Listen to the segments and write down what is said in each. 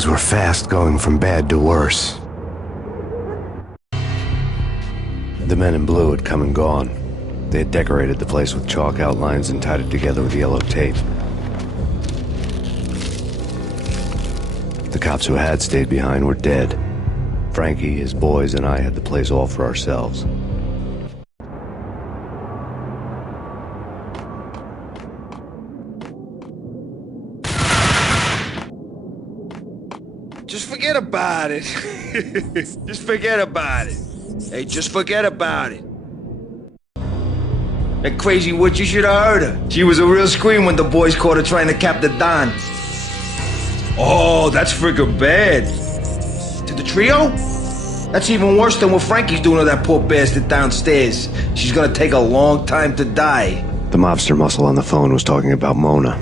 Things were fast going from bad to worse. The men in blue had come and gone. They had decorated the place with chalk outlines and tied it together with yellow tape. The cops who had stayed behind were dead. Frankie, his boys, and I had the place all for ourselves. Just forget about it. Just forget about it. Hey, just forget about it. That crazy witch, you should have heard her. She was a real scream when the boys caught her trying to cap the Don. Oh, that's freaking bad. To the trio? That's even worse than what Frankie's doing to that poor bastard downstairs. She's gonna take a long time to die. The mobster muscle on the phone was talking about Mona.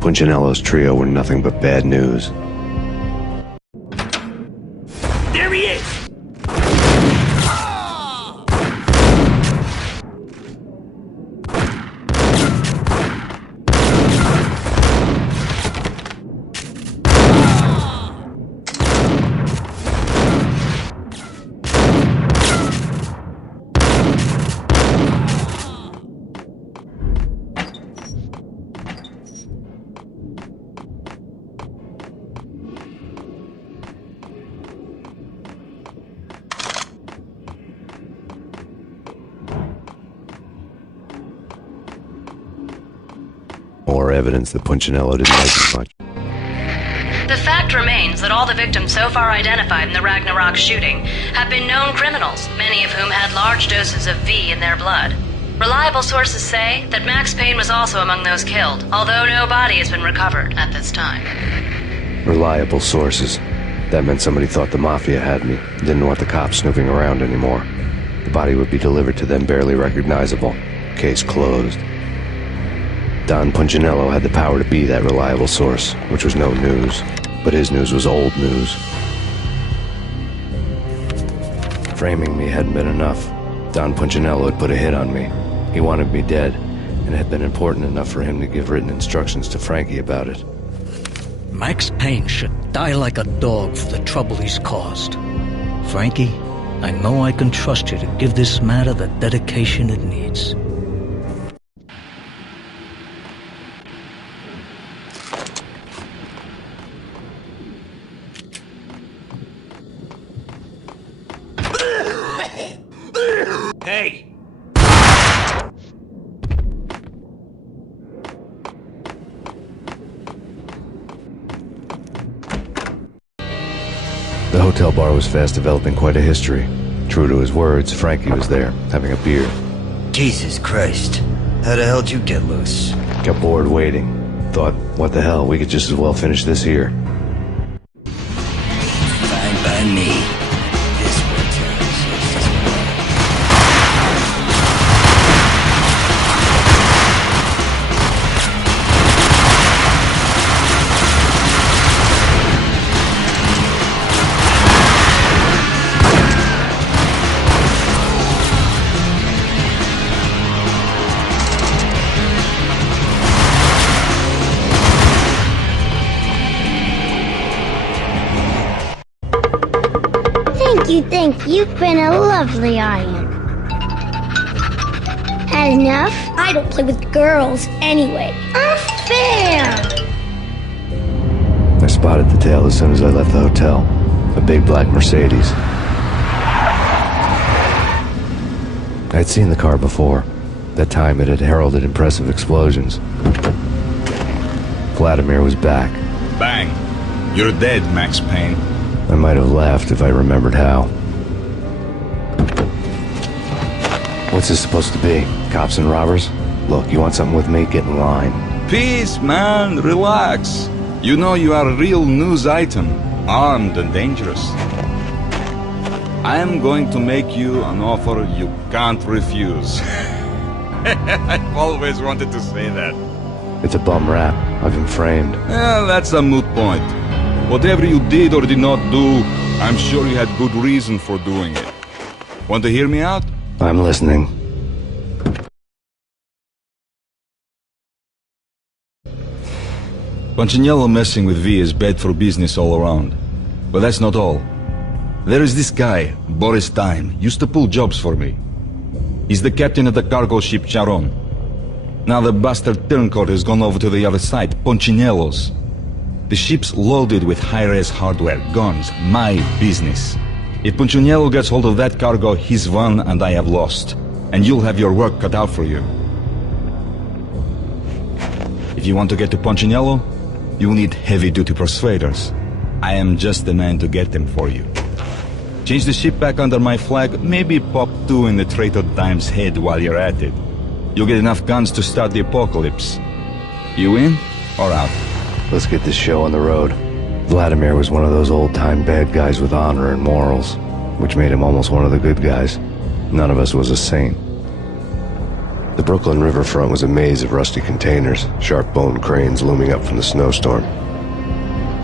Punchinello's trio were nothing but bad news. There he is! More evidence that Punchinello didn't like it much. The fact remains that all the victims so far identified in the Ragnarok shooting have been known criminals, many of whom had large doses of V in their blood. Reliable sources say that Max Payne was also among those killed, although no body has been recovered at this time. Reliable sources. That meant somebody thought the Mafia had me, didn't want the cops snooping around anymore. The body would be delivered to them barely recognizable. Case closed. Don Punchinello had the power to be that reliable source, which was no news. But his news was old news. Framing me hadn't been enough. Don Punchinello had put a hit on me. He wanted me dead, and it had been important enough for him to give written instructions to Frankie about it. Max Payne should die like a dog for the trouble he's caused. Frankie, I know I can trust you to give this matter the dedication it needs. Hey! The hotel bar was fast developing quite a history. True to his words, Frankie was there, having a beer. Jesus Christ. How the hell did you get loose? Got bored waiting. Thought, what the hell, we could just as well finish this here. Fine by me. This one's Thank you. You've been a lovely audience. Had enough? I don't play with girls anyway. Unfair! I spotted the tail as soon as I left the hotel. A big black Mercedes. I'd seen the car before. That time it had heralded impressive explosions. Vladimir was back. Bang! You're dead, Max Payne. I might have laughed if I remembered how. What's this supposed to be? Cops and robbers? Look, you want something with me? Get in line. Peace, man, relax. You know you are a real news item, armed and dangerous. I am going to make you an offer you can't refuse. I've always wanted to say that. It's a bum rap. I've been framed. Well, that's a moot point. Whatever you did or did not do, I'm sure you had good reason for doing it. Want to hear me out? I'm listening. Punchinello messing with V is bad for business all around. But that's not all. There is this guy, Boris Time, used to pull jobs for me. He's the captain of the cargo ship Charon. Now the bastard turncoat has gone over to the other side, Punchinello's. The ship's loaded with high-res hardware, guns, my business. If Punchinello gets hold of that cargo, he's won and I have lost. And you'll have your work cut out for you. If you want to get to Punchinello, you'll need heavy-duty persuaders. I am just the man to get them for you. Change the ship back under my flag, maybe pop 2 in the traitor Time's head while you're at it. You'll get enough guns to start the apocalypse. You in or out? Let's get this show on the road. Vladimir was one of those old-time bad guys with honor and morals, which made him almost one of the good guys. None of us was a saint. The Brooklyn riverfront was a maze of rusty containers, sharp-boned cranes looming up from the snowstorm.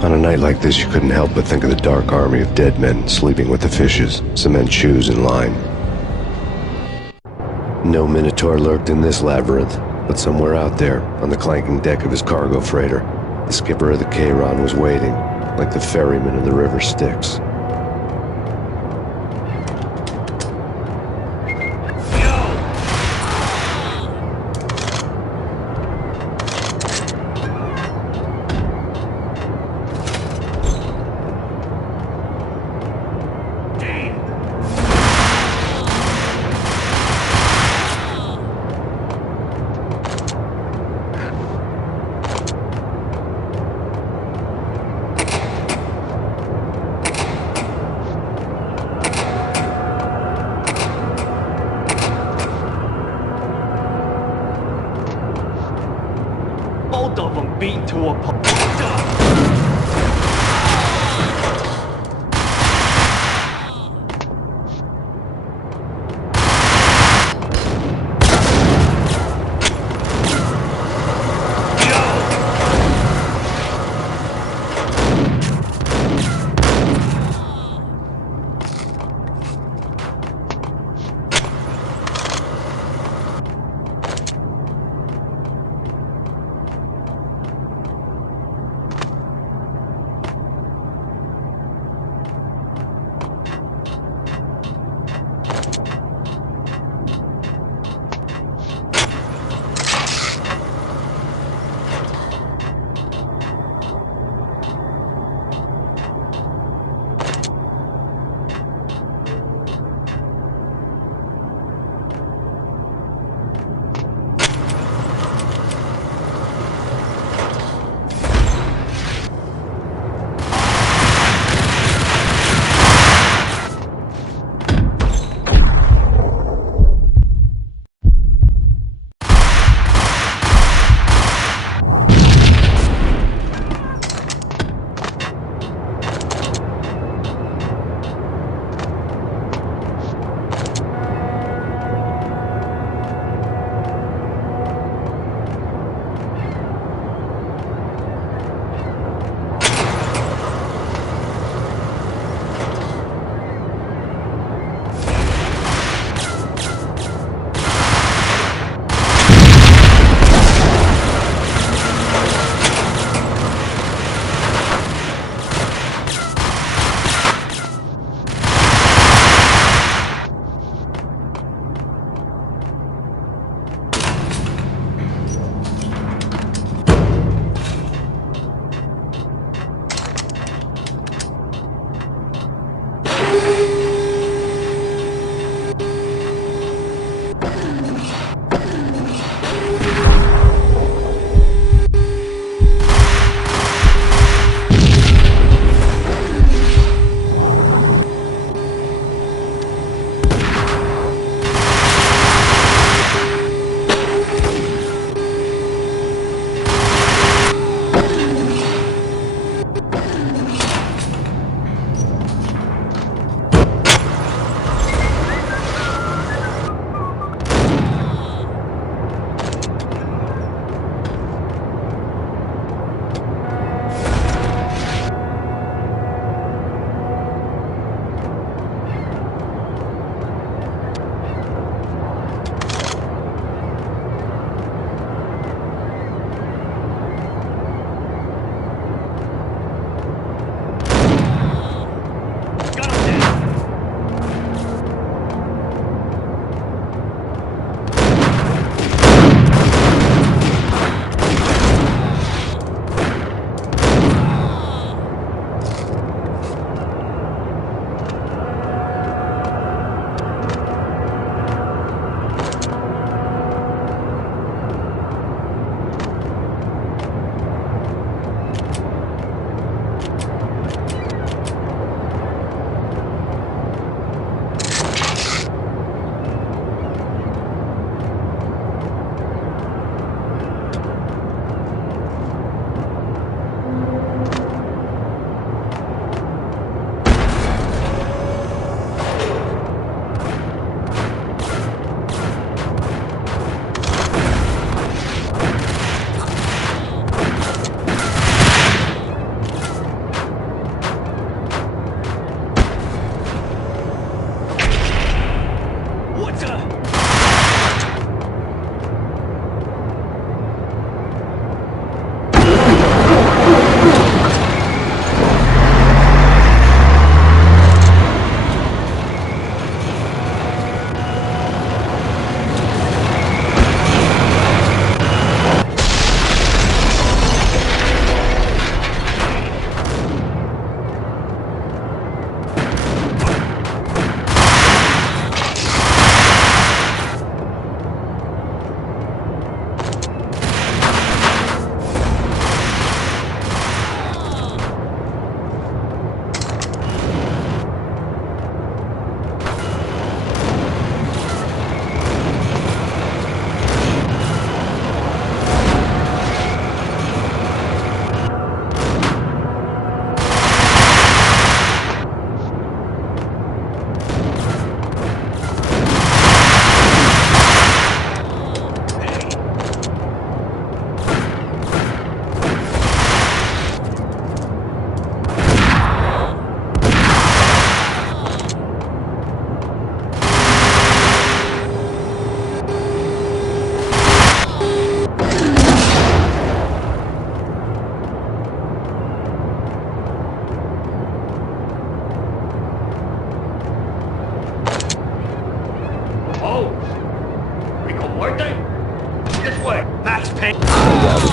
On a night like this, you couldn't help but think of the dark army of dead men sleeping with the fishes, cement shoes in line. No Minotaur lurked in this labyrinth, but somewhere out there, on the clanking deck of his cargo freighter, the skipper of the Chiron was waiting, like the ferryman of the river Styx. Both of them beat to a pulp.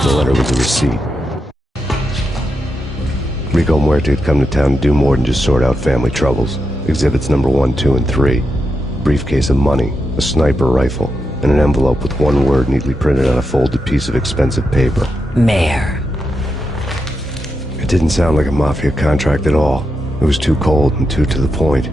the letter was a receipt. Rico Muerte had come to town to do more than just sort out family troubles. Exhibits number 1, 2, and 3. A briefcase of money, a sniper rifle, and an envelope with one word neatly printed on a folded piece of expensive paper. Mayor. It didn't sound like a mafia contract at all. It was too cold and too to the point.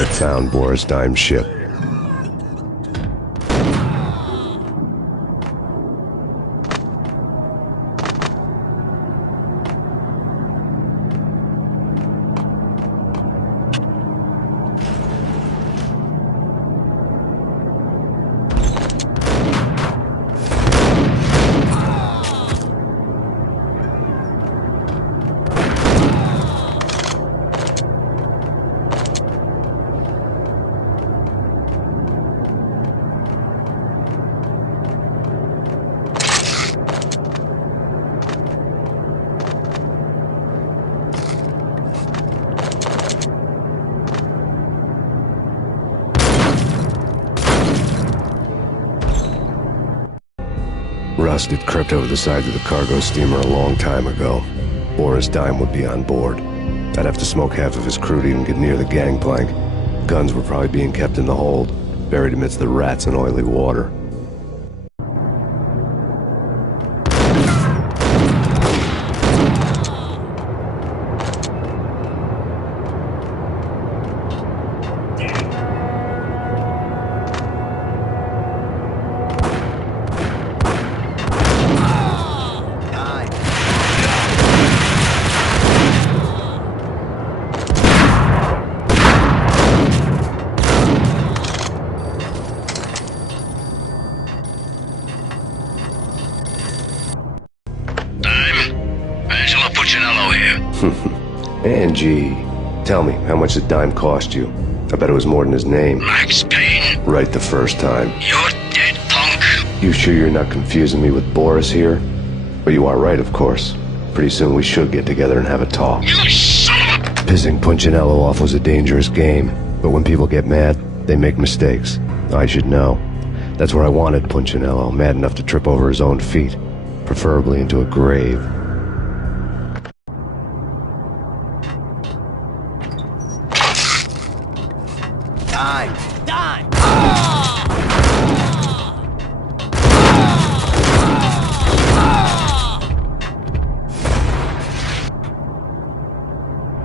I found Boris Dime's ship. Rust had crept over the sides of the cargo steamer a long time ago. Boris Dime would be on board. I'd have to smoke half of his crew to even get near the gangplank. Guns were probably being kept in the hold, buried amidst the rats and oily water. Angie, tell me, how much did Dime cost you? I bet it was more than his name. Max Payne. Right the first time. You're dead, punk. You sure you're not confusing me with Boris here? But you are right, of course. Pretty soon we should get together and have a talk. You son of a... Pissing Punchinello off was a dangerous game, but when people get mad, they make mistakes. I should know. That's where I wanted Punchinello, mad enough to trip over his own feet, preferably into a grave.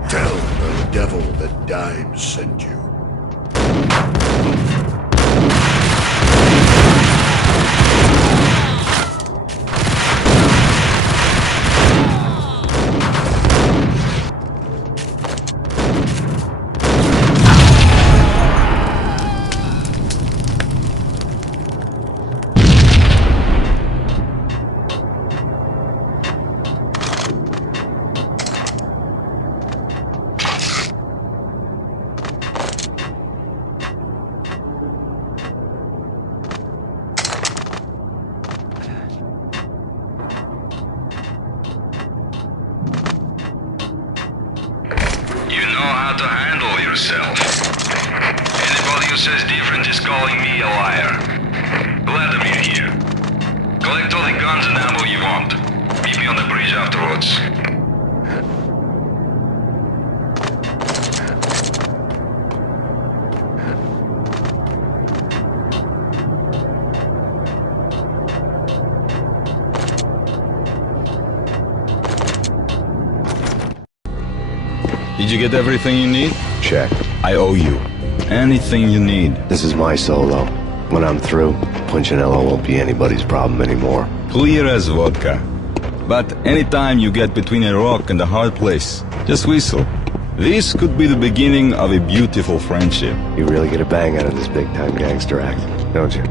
Tell the devil that Dime sent you. Anybody who says different is calling me a liar. Vladimir here. Collect all the guns and ammo you want. Meet me on the bridge afterwards. Did you get everything you need? Check. I owe you. Anything you need. This is my solo. When I'm through, Punchinello won't be anybody's problem anymore. Clear as vodka. But anytime you get between a rock and a hard place, just whistle. This could be the beginning of a beautiful friendship. You really get a bang out of this big-time gangster act, don't you?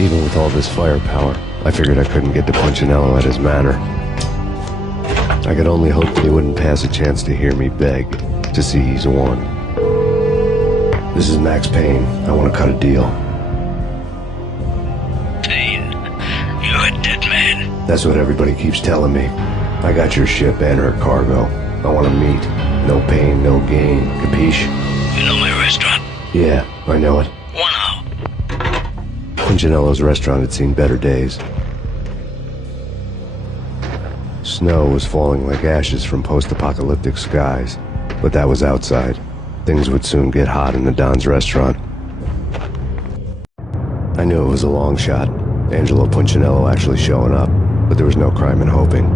Even with all this firepower, I figured I couldn't get to Punchinello at his manor. I could only hope that he wouldn't pass a chance to hear me beg, to see he's won. This is Max Payne. I want to cut a deal. Payne, you're a dead man. That's what everybody keeps telling me. I got your ship and her cargo. I want to meet. No pain, no gain. Capiche? You know my restaurant? Yeah, I know it. 1 hour. Punchinello's restaurant had seen better days. Snow was falling like ashes from post-apocalyptic skies, but that was outside. Things would soon get hot in the Don's restaurant. I knew it was a long shot, Angelo Punchinello actually showing up, but there was no crime in hoping.